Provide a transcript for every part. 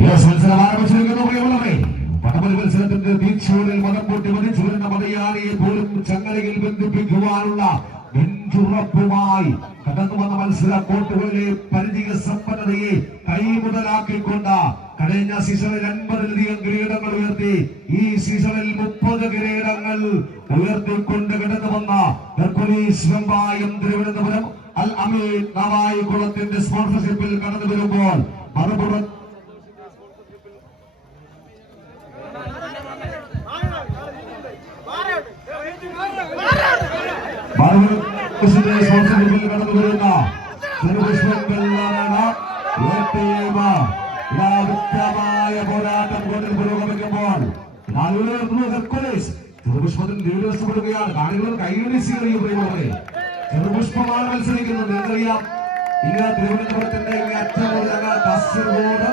മത്സരം ആരംഭിച്ചിരിക്കുന്നു പ്രിയമുള്ളവരെ പടമൽ മത്സരത്തിന്റെ തീക്ഷൂരിൽ മതം പൊട്ടി മതിച്ചു വരുന്ന മതയാളിയെ പോലും ചങ്ങലയിൽ ബന്ധിപ്പിക്കുവാനുള്ള നെഞ്ചുറപ്പുമായി കടന്നു വന്ന മത്സര പരിധിക സമ്പന്നതയെ കൈമുതലാക്കിക്കൊണ്ട് കഴിഞ്ഞ സീസണിൽ അൻപതിലധികം കിരീടങ്ങൾ ഉയർത്തി ഈ സീസണിൽ മുപ്പത് കിരീടങ്ങൾ ഉയർത്തിക്കൊണ്ട് കിടന്നു വന്ന ഹെർക്കുലീസ് വെമ്പായം തിരുവനന്തപുരം আল আমিন নাওয়াই কোলাতিন স্পন্সরশিপ বিল কাটাতে বের উপর ভারত ভারত কুসুদে স্পন্সরশিপ বিল কাটাতে বের না తెలుగుదేశం వెళ్ళాలన ఓటేమా నా ఉత్తమాయ పోరాటం కొడుకు పురోగమికి పోవాలి నాలుగు వేల రూపాయలు కట్టుకోలేసి తెలుగు స్వతంత్రం దేవుడు వస్తూ పడిపోయాడు నాలుగు వేల ఐదు వేలు సీఎం అయిపోయిపోయి ചെറുപുഷ്പമാണ് മത്സരിക്കുന്നത്. നിങ്ങൾക്കറിയാം ഇന്ന് തിരുവനന്തപുരത്തിന്റെ അറ്റം മുതൽ കാസർഗോഡ്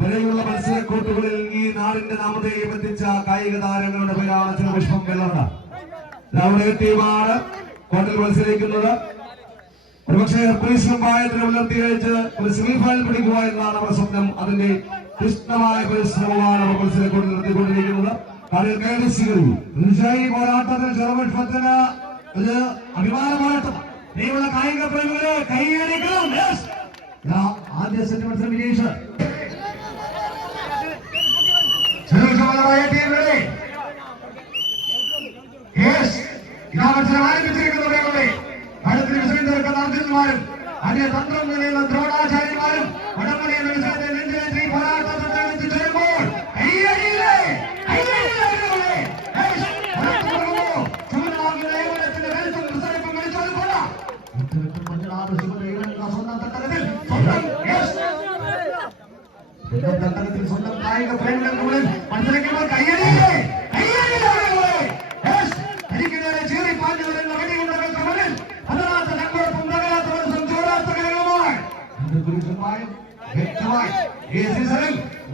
വരെയുള്ള മത്സരക്കൂട്ടുകളിൽ ഈ നാടിന്റെ നാമധേയം എത്തിച്ച കായിക താരങ്ങളുടെ പേരാണ് ചെറുപുഷ്പം വെള്ളണ്ട നമ്മുടെ ടീമാണ് കോട്ടിൽ മത്സരിക്കുന്നത്. ഒരുപക്ഷെ പായത്തിന് ഉയർത്തി കഴിച്ച് ഒരു സെമി ഫൈനൽ പിടിക്കുക എന്നാണ് നമ്മുടെ സ്വപ്നം. അതിന്റെ കൃഷ്ണമായ പരിശ്രമമാണ് അവർ മത്സരക്കൂട്ടിൽ നടത്തിക്കൊണ്ടിരിക്കുന്നത് കളിയിൽ കയറി സ്വീകരിക്കും പോരാട്ടത്തിൽ ചെറുപുഷ്പത്തിന് ഒരു അഭിമാന പോരാട്ടമാണ് പ്രിയമുള്ള കായിക പ്രേമികളെ കൈയടിക്കണം. ആദ്യ സെറ്റ് മത്സരം വിജയിച്ച് ചെറുപുഷ്പമായ ടീമുകളെ ഇതാ മത്സരം ആരംഭിച്ചിരിക്കുന്നു അടുത്ത വിഷയം തീർക്കുന്ന അർജുന്മാരും അന്യ തന്ത്രം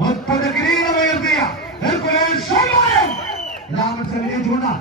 മുപ്പത് കിരീടമുയർത്തിയ ഹെർക്കുലസ് സമ്മാനം ഇതാ മത്സരം വിജയിച്ചുകൊണ്ട്